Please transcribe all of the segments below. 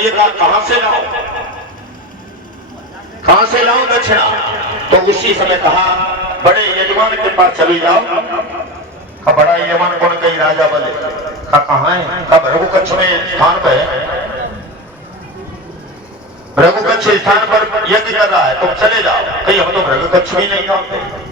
ये कहा कहां से लाऊं, कहां से लाऊं दक्षिणा। तो उसी समय कहा बड़े यजमान के पास चले जाओ। का बड़ा यजमान कौन, कई राजा बोले। का कहां है, का भृगुकच्छ में स्थान पे है, भृगुकच्छ स्थान पर यज्ञ कर रहा है, तुम चले जाओ। कहीं हम तो भृगुकच्छ भी नहीं जानते।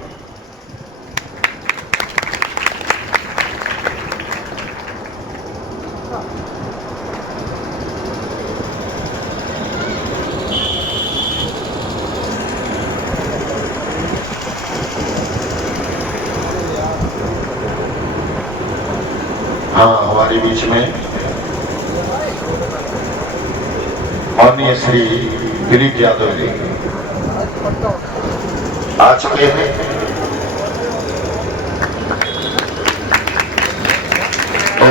हाँ, हमारे बीच में माननीय श्री दिलीप यादव जी आ चुके हैं। तो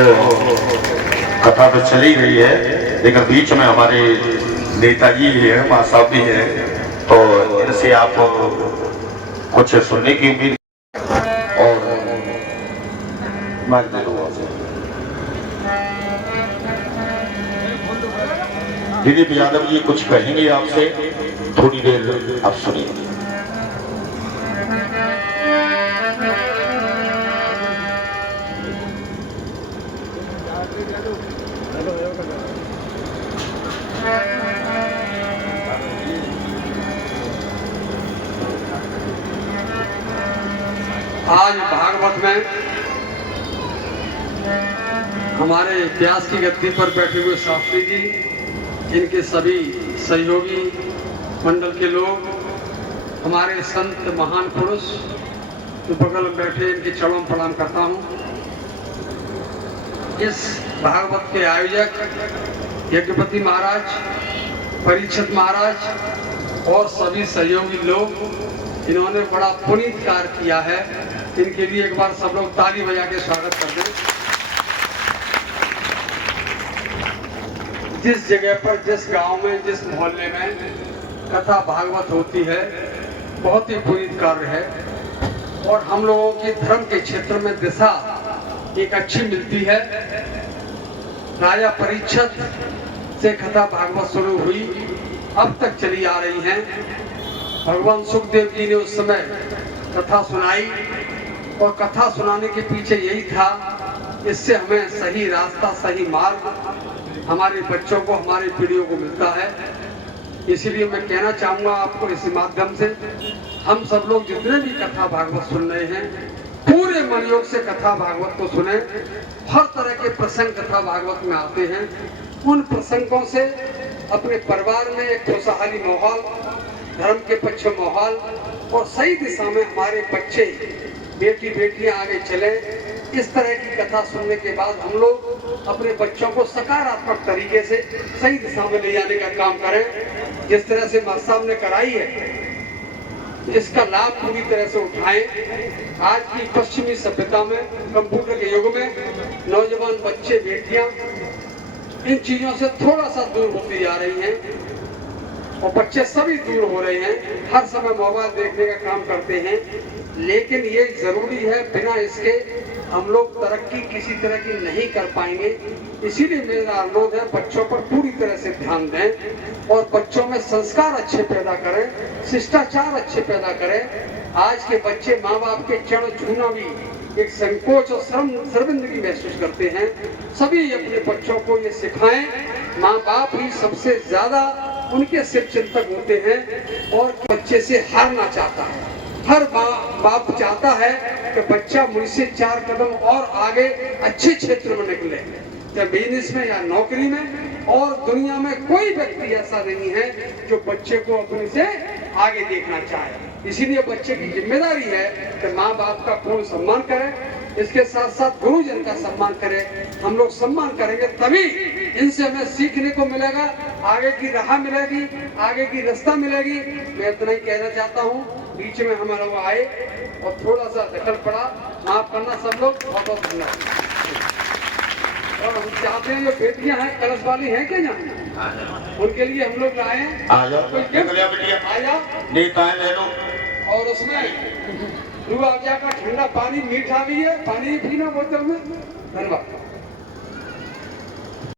कथा तो चली रही है, लेकिन बीच में हमारे नेताजी भी हैं, मां साहब भी हैं, तो इनसे आप कुछ सुनने की उम्मीद और मांगते लोगों से। दिलीप यादव जी कुछ कहेंगे आपसे, थोड़ी देर आप सुनिए। आज भागवत में हमारे व्यास की गद्दी पर बैठे हुए शास्त्री जी, इनके सभी सहयोगी मंडल के लोग, हमारे संत महान पुरुष जो बगल में बैठे, इनके चरणों में प्रणाम करता हूँ। इस भागवत के आयोजक यज्ञपति महाराज, परीक्षित महाराज और सभी सहयोगी लोग, इन्होंने बड़ा पुनीत कार्य किया है। इनके लिए एक बार सब लोग ताली बजा के स्वागत कर दें। जिस जगह पर, जिस गांव में, जिस मोहल्ले में कथा भागवत होती है, बहुत ही पुनीत कार्य है और हम लोगों की धर्म के क्षेत्र में दिशा एक अच्छी मिलती है। राजा परीक्षित से कथा भागवत शुरू हुई, अब तक चली आ रही हैं। भगवान सुखदेव जी ने उस समय कथा सुनाई और कथा सुनाने के पीछे यही था, इससे हमें सही रास्ता, सही मार्ग हमारे बच्चों को, हमारी पीढ़ियों को मिलता है। इसीलिए मैं कहना चाहूँगा आपको इसी माध्यम से, हम सब लोग जितने भी कथा भागवत सुन रहे हैं, पूरे मनयोग से कथा भागवत को सुने। हर तरह के प्रसंग कथा भागवत में आते हैं। उन प्रसंगों से अपने परिवार में एक खुशहाली माहौल, धर्म के पक्ष माहौल और सही दिशा में हमारे बच्चे, बेटी बेटियां आगे चले। इस तरह की कथा सुनने के बाद हम लोग अपने बच्चों को सकारात्मक तरीके से सही दिशा में ले जाने का काम करें। जिस तरह से मां साहब ने कराई है, इसका लाभ पूरी तरह से उठाएं। आज की पश्चिमी सभ्यता में, कंप्यूटर के युग में, नौजवान बच्चे, बेटियां इन चीजों से थोड़ा सा दूर होती जा रही हैं और बच्चे सभी दूर हो रहे हैं, हर समय मोबाइल देखने का काम करते हैं। लेकिन ये जरूरी है, बिना इसके हम लोग तरक्की किसी तरह की नहीं कर पाएंगे। इसीलिए मेरा अनुरोध है, बच्चों पर पूरी तरह से ध्यान दें और बच्चों में संस्कार अच्छे पैदा करें, शिष्टाचार अच्छे पैदा करें। आज के बच्चे माँ बाप के चरण छूना भी एक संकोच और शर्मिंदगी महसूस करते हैं। सभी अपने बच्चों को ये सिखाएं। माँ बाप ही सबसे ज्यादा उनके सिर चिंतक होते हैं और बच्चे से हारना चाहता है। हर बाप चाहता है कि बच्चा मुझसे 4 कदम और आगे अच्छे क्षेत्र में निकले, चाहे बिजनेस में या नौकरी में। और दुनिया में कोई व्यक्ति ऐसा नहीं है जो बच्चे को अपने से आगे देखना चाहे। इसीलिए बच्चे की जिम्मेदारी है कि माँ बाप का पूर्ण सम्मान करें, इसके साथ साथ गुरुजन का सम्मान करें। हम लोग सम्मान करेंगे तभी इनसे हमें सीखने को मिलेगा, आगे की राह मिलेगी, आगे की रास्ता मिलेगी। मैं इतना ही कहना चाहता हूँ। बीच में हमारा वो आए और थोड़ा सा दखल पड़ा, माफ करना सब लोग, बहुत बहुत धन्यवाद। और हम चाहते हैं जो बेटियां हैं, कलश वाली हैं क्या यहाँ, उनके लिए हम लोग लाए हैं। आ जाओ नेता है और उसमें रूह अफ़ज़ा का ठंडा पानी, मीठा भी है, पानी पीना बोतल में। धन्यवाद।